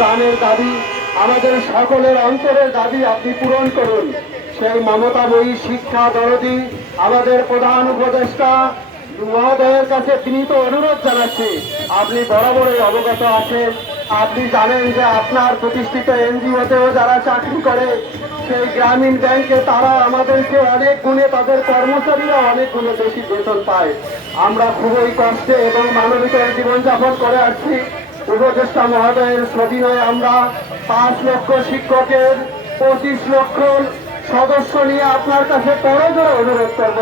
প্রাণের দাবি, আমাদের সকলের অন্তরের দাবি আপনি পূরণ করুন। সেই মমতাময়ী শিক্ষা দরদি আমাদের প্রধান উপদেষ্টা মহোদয়ের কাছে বিনীত অনুরোধ জানাচ্ছি, আপনি বরাবরই অবগত আছেন, আপনি জানেন যে আপনার প্রতিষ্ঠিত এনজিওতেও যারা চাকরি করে সেই গ্রামীণ ব্যাংকে তারা আমাদেরকে অনেক গুণে, তাদের কর্মচারীরা অনেক গুণে বেশি বেতন পায়। আমরা খুবই কষ্টে এবং মানবিকের জীবনযাপন করে আসছি। উপদেষ্টা মহোদয়ের সবিনয়ে আমরা 5 লক্ষ শিক্ষকের 25 লক্ষ সদস্য নিয়ে আপনার কাছে করজোড়ে অনুরোধ করব,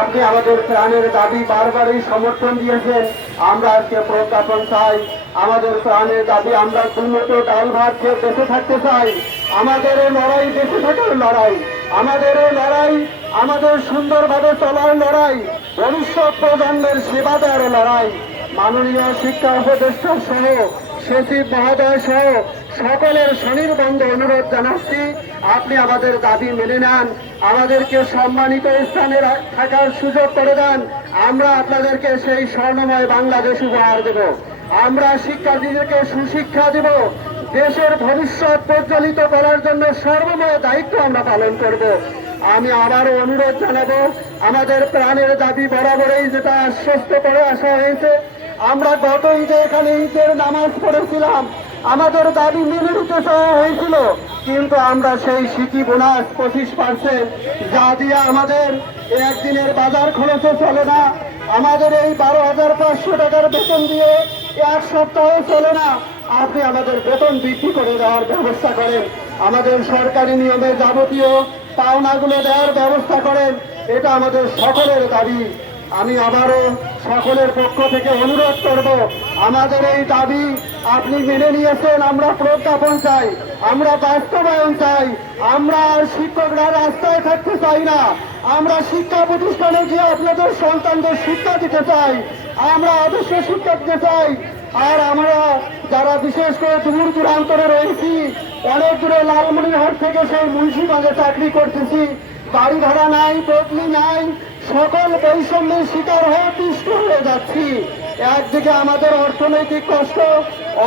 আপনি আমাদের প্রাণের দাবি বারবারই সমর্থন দিয়েছেন। আমরা আজকে প্রজ্ঞাপন চাই, আমাদের প্রাণের দাবি, আমরা দুমুঠো ডাল ভাত খেয়ে বেঁচে থাকতে চাই। আমাদের এই লড়াই বেঁচে থাকার লড়াই, আমাদের এই লড়াই আমাদের সুন্দরভাবে চলার লড়াই, ভবিষ্যৎ প্রজন্মের সেবা দেওয়ার লড়াই। মাননীয় শিক্ষা উপদেষ্টা সহ সচিব মহোদয় সহ সকলের স্বনির্বন্ধ অনুরোধ জানাচ্ছি, আপনি আমাদের দাবি মেনে নেন, আমাদেরকে সম্মানিত স্থানে থাকার সুযোগ করে দেন। আমরা আপনাদেরকে সেই স্বর্ণময় বাংলাদেশ উপহার দেব। আমরা শিক্ষার্থীদেরকে সুশিক্ষা দেব, দেশের ভবিষ্যৎ প্রজ্বলিত করার জন্য সর্বময় দায়িত্ব আমরা পালন করব। আমি আবারও অনুরোধ জানাবো, আমাদের প্রাণের দাবি বরাবরই যেটা আশ্বস্ত করে আসা হয়েছে, আমরা গত ঈদে এখানে ঈদের নামাজ পড়েছিলাম, আমাদের দাবি মেনে নিতে চাওয়া হয়েছিল, কিন্তু আমরা সেই সিটি বোনাস 25% যা দিয়ে আমাদের একদিনের বাজার খরচও চলে না, আমাদের এই 12,500 টাকার বেতন দিয়ে 1 সপ্তাহ চলে না, আপনি আমাদের বেতন বৃদ্ধি করে দেওয়ার ব্যবস্থা করেন, আমাদের সরকারি নিয়মে যাবতীয় পাওনাগুলো দেওয়ার ব্যবস্থা করেন। এটা আমাদের সকলের দাবি। আমি আবারও সকলের পক্ষ থেকে অনুরোধ করব, আমাদের এই দাবি আপনি মেনে নিয়েছেন, আমরা প্রজ্ঞাপন চাই, আমরা বাস্তবায়ন চাই। আমরা আর শিক্ষকরা রাস্তায় থাকতে চাই না, আমরা শিক্ষা প্রতিষ্ঠানে গিয়ে আপনাদের সন্তানদের শিক্ষা দিতে চাই, আমরা আদর্শ শিক্ষা দিতে চাই। আর আমরা যারা বিশেষ করে দূর দূরান্তরে রয়েছি, অনেক দূরে লালমনিরহাট থেকে সেই মুন্সিগঞ্জে চাকরি করতেছি, বাড়ি ভাড়া নাই, বদলি নাই, সকল বৈষম্যের শিকার হয়ে পিষ্ট হয়ে যাচ্ছি। একদিকে আমাদের অর্থনৈতিক কষ্ট,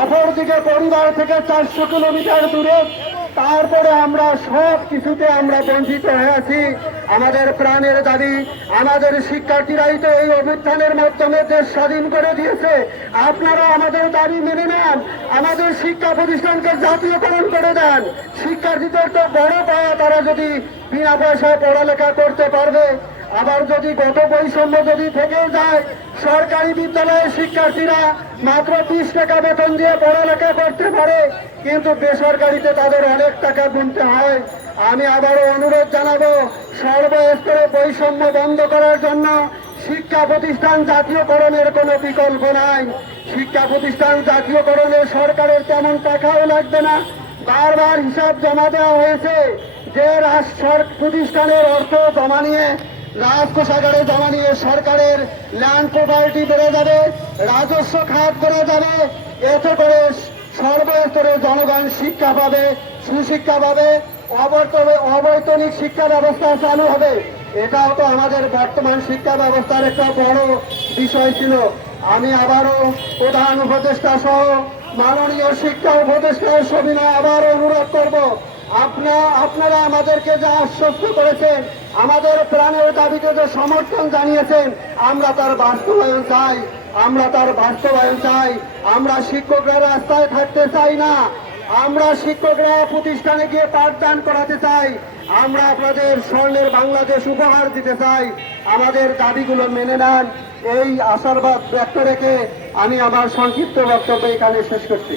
অপরদিকে পরিবার থেকে 400 কিলোমিটার দূরে, তারপরে আমরা সব কিছুতে আমরা বঞ্চিত হয়ে আছি। আমাদের প্রাণের দাবি, আমাদের শিক্ষার্থীরাই তো এই অভ্যুত্থানের মাধ্যমে দেশ স্বাধীন করে দিয়েছে, আপনারা আমাদের দাবি মেনে নেন, আমাদের শিক্ষা প্রতিষ্ঠানকে জাতীয়করণ করে দেন। শিক্ষার্থীদের তো বড় পাওয়া, তারা যদি বিনা পয়সায় পড়ালেখা করতে পারবে। আবার যদি গত বৈষম্য যদি থেকে যায়, সরকারি বিদ্যালয়ের শিক্ষার্থীরা মাত্র 30 টাকা বেতন দিয়ে পড়ালেখা করতে পারে, কিন্তু বেসরকারিতে তাদের অনেক টাকা গুনতে হয়। আমি আবারও অনুরোধ জানাবো, সর্বস্তরে বৈষম্য বন্ধ করার জন্য শিক্ষা প্রতিষ্ঠান জাতীয়করণের কোনো বিকল্প নাই। শিক্ষা প্রতিষ্ঠান জাতীয়করণে সরকারের তেমন টাকাও লাগবে না, বারবার হিসাব জমা দেওয়া হয়েছে যে রাষ্ট্র প্রতিষ্ঠানের অর্থ জমা নিয়ে, রাজকোষাগারে জমা নিয়ে সরকারের ল্যান্ড প্রপার্টি বেড়ে যাবে, রাজস্ব খাত বেড়ে যাবে, এতে করে সর্বস্তরে জনগণ শিক্ষা পাবে, সুশিক্ষা পাবে, অবৈতনিক শিক্ষা ব্যবস্থা চালু হবে। এটাও তো আমাদের বর্তমান শিক্ষা ব্যবস্থার একটা বড় বিষয় ছিল। আমি আবারও প্রধান উপদেষ্টা সহ মাননীয় শিক্ষা উপদেষ্টার সবিনয়ে আবার অনুরোধ করব, আপনারা আমাদেরকে যা আশ্বস্ত করেছেন, আমাদের প্রাণের দাবিকে যে সমর্থন জানিয়েছেন, আমরা তার বাস্তবায়ন চাই, আমরা তার বাস্তবায়ন চাই। আমরা শিক্ষকরা রাস্তায় থাকতে চাই না, আমরা শিক্ষকরা প্রতিষ্ঠানে গিয়ে পাঠদান করাতে চাই, আমরা আপনাদের স্বর্ণের বাংলাদেশ উপহার দিতে চাই। আমাদের দাবিগুলো মেনে নেন, এই আশাবাদ ব্যক্ত রেখে আমি আমার সংক্ষিপ্ত বক্তব্য এখানে শেষ করছি।